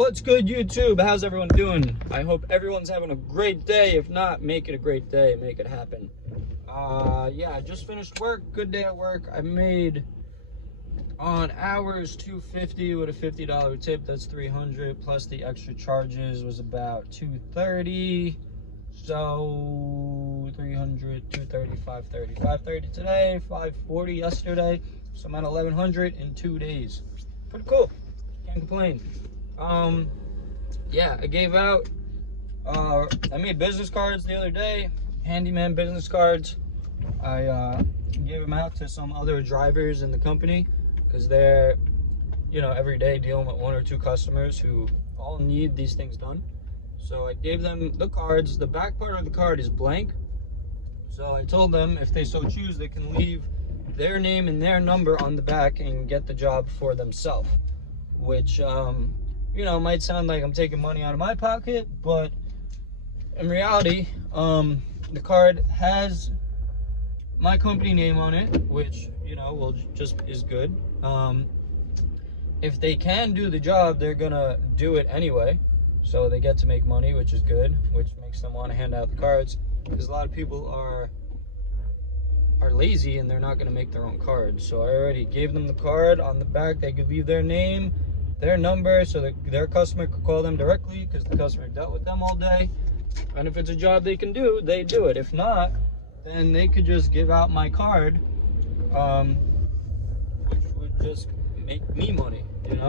What's good, YouTube? How's everyone doing? I hope everyone's having a great day. If not, make it a great day. Make it happen. Yeah, I just finished work. Good day at work. I made on hours $250 with a $50 tip. That's $300 plus the extra charges was about $230. So 300, 230, 530, 530 today, 540 yesterday. So I'm at 1100 in 2 days. Pretty cool. Can't complain. Yeah, I gave out, I made business cards the other day, handyman business cards. I gave them out to some other drivers in the company because they're, every day dealing with one or two customers who all need these things done. So I gave them the cards. The back part of the card is blank. So I told them if they so choose, they can leave their name and their number on the back and get the job for themselves, which, might sound like I'm taking money out of my pocket, but in reality, the card has my company name on it, which, is good. If they can do the job, they're gonna do it anyway. So they get to make money, which is good, which makes them want to hand out the cards, because a lot of people are lazy and they're not going to make their own cards. So I already gave them the card. On the back they could leave their name, their number, so that their customer could call them directly, because the customer dealt with them all day. And if it's a job they can do, they do it. If not, then they could just give out my card, which would just make me money,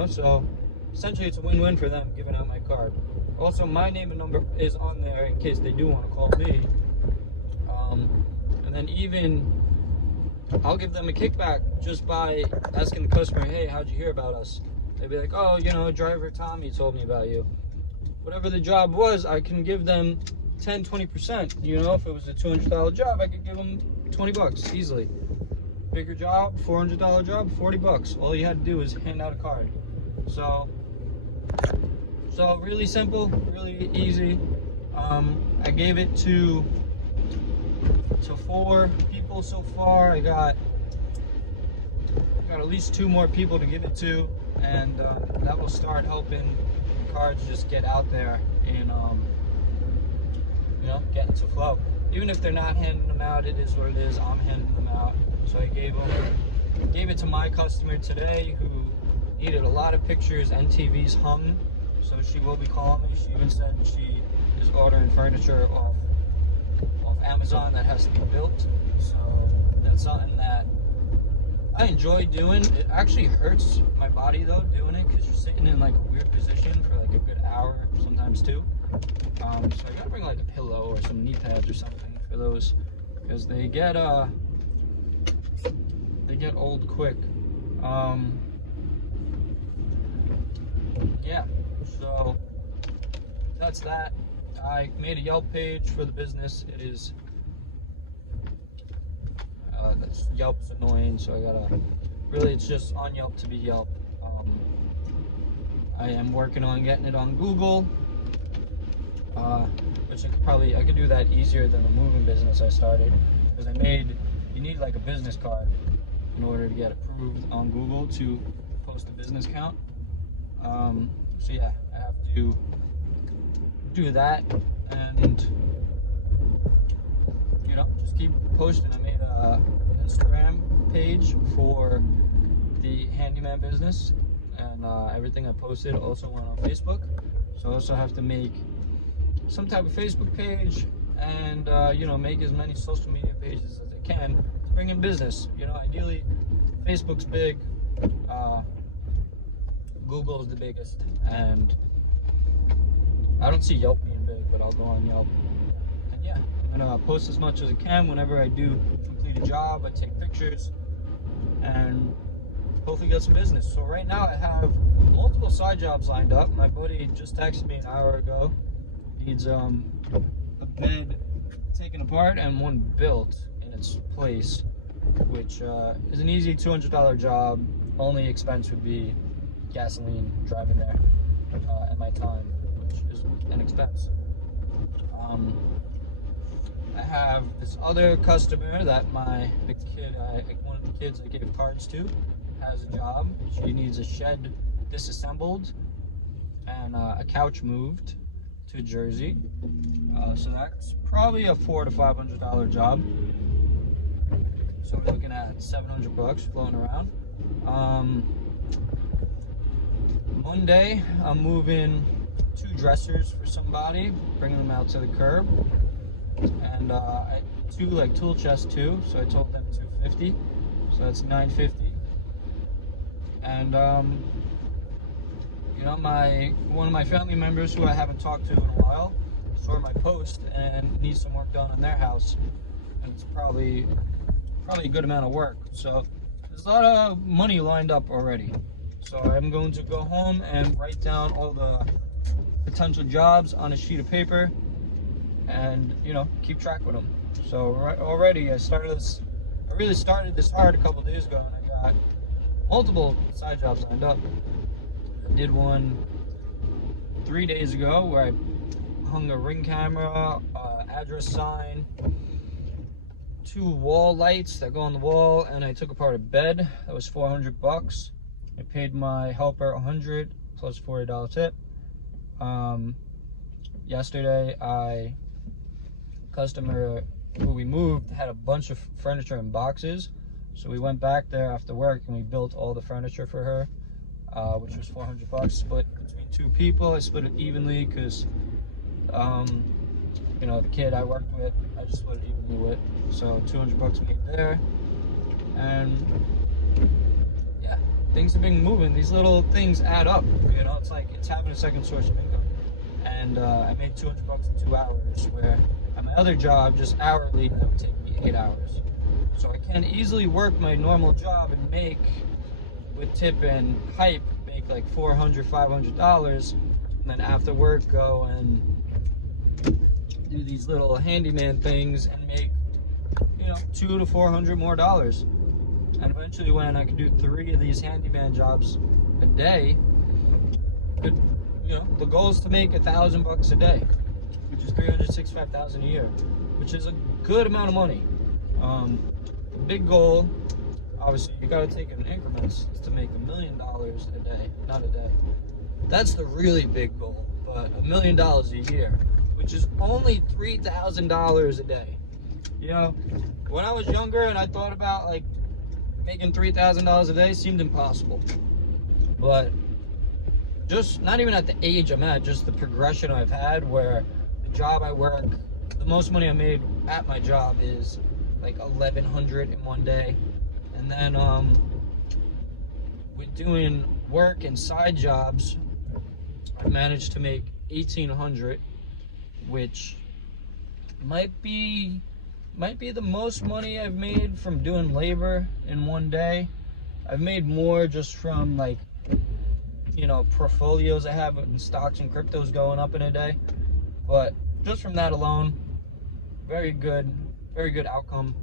so essentially it's a win-win for them giving out my card. Also, my name and number is on there in case they do want to call me. And then even I'll give them a kickback just by asking the customer, hey, how'd you hear about us? They'd be like, oh, driver Tommy told me about you. Whatever the job was, I can give them 10-20%. If it was a $200 job, I could give them 20 bucks easily. Bigger job, $400 job, 40 bucks. All you had to do was hand out a card. So really simple, really easy. I gave it to 4 people so far. I got at least 2 more people to give it to, and that will start helping the cards just get out there and get into flow. Even if they're not handing them out, it is what it is. I'm handing them out. So I gave it to my customer today who needed a lot of pictures and TVs hung, so she will be calling me. She even said she is ordering furniture off Amazon that has to be built. So that's something that I enjoy doing. It actually hurts my body though, doing it, because you're sitting in like a weird position for like a good hour, sometimes 2. So I gotta bring like a pillow or some knee pads or something for those, because they get old quick. Yeah, so that's that. I made a Yelp page for the business. It is that's Yelp's annoying, so I gotta it's just on Yelp to be Yelp. I am working on getting it on Google, which I could do that easier than the moving business I started, because you need like a business card in order to get approved on Google to post a business account. So yeah, I have to do that, and just keep posting. I made a Instagram page for the handyman business, and everything I posted also went on Facebook. So I also have to make some type of Facebook page, and make as many social media pages as I can to bring in business. Ideally Facebook's big, Google is the biggest, and I don't see Yelp being big, but I'll go on Yelp. And yeah, I'm gonna post as much as I can. Whenever I do complete a job, I take pictures and hopefully get some business. So right now I have multiple side jobs lined up. My buddy just texted me an hour ago. He needs a bed taken apart and one built in its place, which is an easy $200 job. Only expense would be gasoline driving there, and my time, which is an expense. I have this other customer that one of the kids I gave cards to has a job. She needs a shed disassembled, and a couch moved to Jersey. So that's probably a $400 to $500 job. So we're looking at $700 floating around. Monday, I'm moving 2 dressers for somebody, bringing them out to the curb, and 2 like tool chests too. So I told them $250, so that's $950. And you know, one of my family members who I haven't talked to in a while saw my post and needs some work done on their house, and it's probably a good amount of work. So there's a lot of money lined up already. So I'm going to go home and write down all the potential jobs on a sheet of paper, and you know, keep track with them. So already I really started this hard a couple days ago, and I got multiple side jobs lined up. I did one 3 days ago where I hung a Ring camera, address sign, 2 wall lights that go on the wall, and I took apart a bed. That was $400. I paid my helper $100 plus $40 tip. Yesterday, customer who we moved had a bunch of furniture in boxes, so we went back there after work and we built all the furniture for her, which was $400, split between 2 people. I split it evenly because you know, the kid I worked with, I just split it evenly with. So $200 made there. And yeah, things have been moving. These little things add up, you know. It's like it's having a second source of income. And I made $200 in 2 hours, where at my other job, just hourly, that would take me 8 hours. So I can easily work my normal job and make, with tip and hype, make like $400, $500, and then after work go and do these little handyman things and make, you know, $200 to $400 more. And eventually, when I could do 3 of these handyman jobs a day, you know, the goal is to make $1,000 a day, which is $365,000 a year, which is a good amount of money. The big goal, obviously, you got to take it in increments, is to make $1 million a day, not a day. That's the really big goal, but $1 million a year, which is only $3,000 a day. You know, when I was younger and I thought about like making $3,000 a day, seemed impossible. But just not even at the age I'm at, just the progression I've had, where the job I work, the most money I made at my job is like $1,100 in one day. And then with doing work and side jobs, I managed to make $1,800, which might be the most money I've made from doing labor in one day. I've made more just from, like, you know, portfolios I have in stocks and cryptos going up in a day. But just from that alone, very good outcome.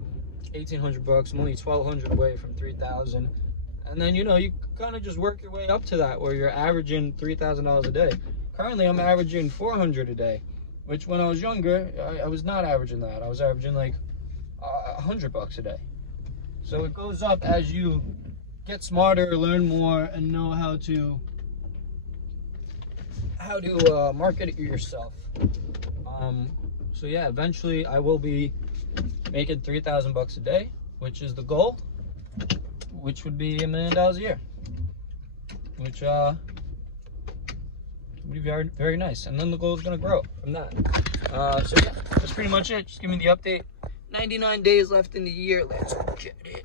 $1,800. I'm only $1,200 away from $3,000. And then, you know, you kind of just work your way up to that, where you're averaging $3,000 a day. Currently, I'm averaging $400 a day, which when I was younger, I was not averaging that. I was averaging like $100 a day. So it goes up as you get smarter, learn more, and know how to market it yourself. So yeah, eventually I will be making $3,000 a day, which is the goal, which would be $1 million a year, which would be very, very nice. And then the goal is going to grow from that. So yeah, that's pretty much it. Just give me the update. 99 days left in the year. Let's get it.